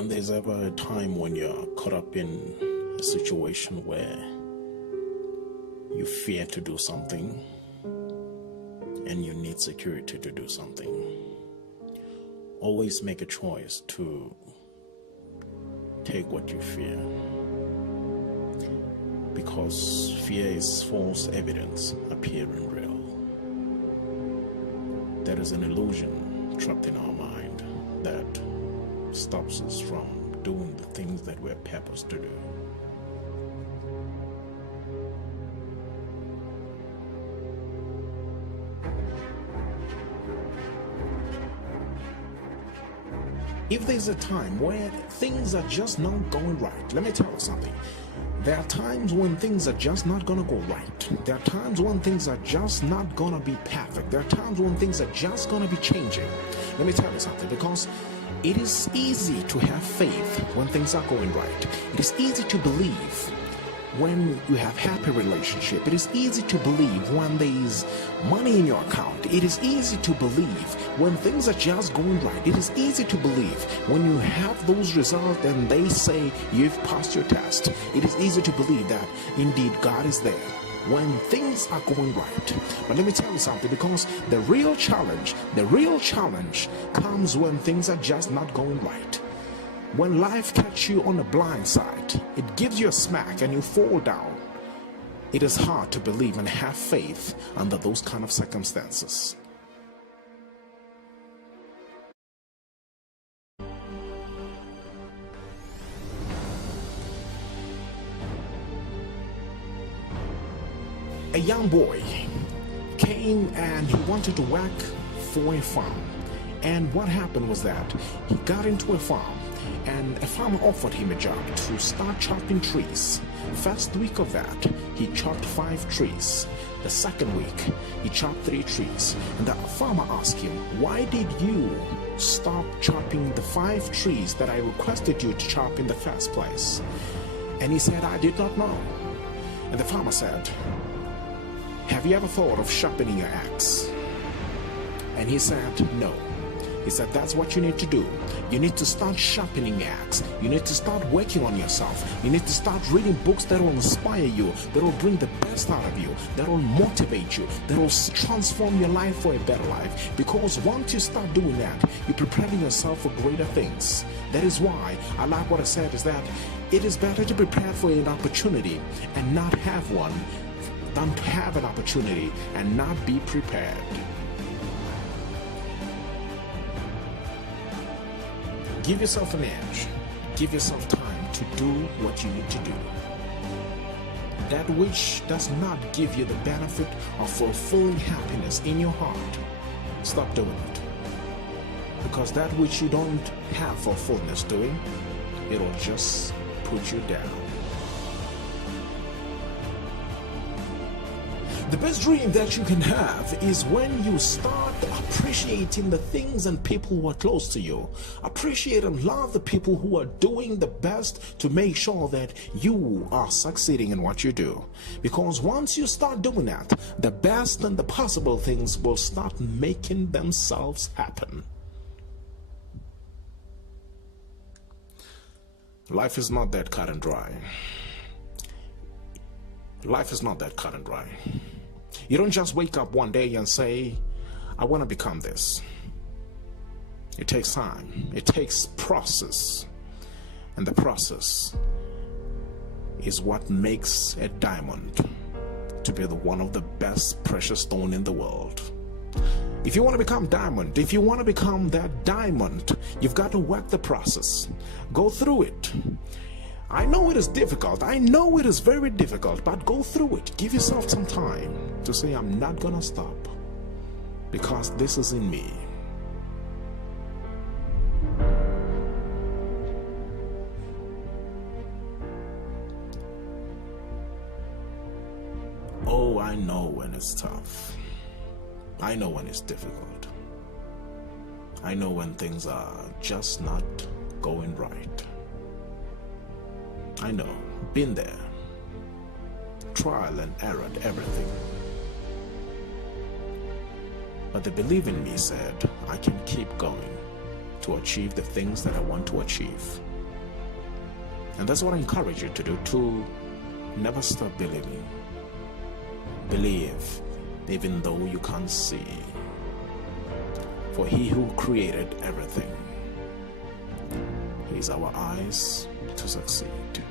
When there's ever a time when you're caught up in a situation where you fear to do something and you need security to do something, always make a choice to take what you fear, because fear is false evidence appearing real. There is an illusion trapped in our mind that stops us from doing the things that we're purposed to do. If there's a time where things are just not going right, let me tell you something. There are times when things are just not going to go right. There are times when things are just not going to be perfect. There are times when things are just going to be changing. Let me tell you something, because it is easy to have faith when things are going right. It is easy to believe when you have happy relationship. It is easy to believe when there is money in your account. It is easy to believe when things are just going right. It is easy to believe when you have those results and they say you've passed your test. It is easy to believe that indeed God is there when things are going right. But let me tell you something, because the real challenge comes when things are just not going right. When life catches you on the blind side, it gives you a smack and you fall down. It is hard to believe and have faith under those kind of circumstances. A young boy came and he wanted to work for a farm. And what happened was that he got into a farm, and a farmer offered him a job to start chopping trees. First week of that, he chopped 5 trees. The second week, he chopped 3 trees. And the farmer asked him, "Why did you stop chopping the 5 trees that I requested you to chop in the first place?" And he said, "I did not know." And the farmer said, "Have you ever thought of sharpening your axe?" And he said, "No." He said, "That's what you need to do. You need to start sharpening your axe. You need to start working on yourself. You need to start reading books that will inspire you, that will bring the best out of you, that will motivate you, that will transform your life for a better life. Because once you start doing that, you're preparing yourself for greater things." That is why I like what I said, is that it is better to prepare for an opportunity and not have one than to have an opportunity and not be prepared. Give yourself an edge. Give yourself time to do what you need to do. That which does not give you the benefit of fulfilling happiness in your heart, stop doing it. Because that which you don't have fulfillment doing, it'll just put you down. The best dream that you can have is when you start appreciating the things and people who are close to you. Appreciate and love the people who are doing the best to make sure that you are succeeding in what you do. Because once you start doing that, the best and the possible things will start making themselves happen. Life is not that cut and dry. Life is not that cut and dry. You don't just wake up one day and say, "I want to become this." It takes time. It takes process. And the process is what makes a diamond to be one of the best precious stone in the world. If you want to become diamond, if you want to become that diamond, you've got to work the process. Go through it. I know it is difficult. I know it is very difficult, but go through it. Give yourself some time to say, "I'm not gonna stop because this is in me." Oh, I know when it's tough. I know when it's difficult. I know when things are just not going right. I know, been there. Trial and error and everything. But the belief in me said I can keep going to achieve the things that I want to achieve. And that's what I encourage you to do, to never stop believing. Believe, even though you can't see. For he who created everything, he is our eyes to succeed.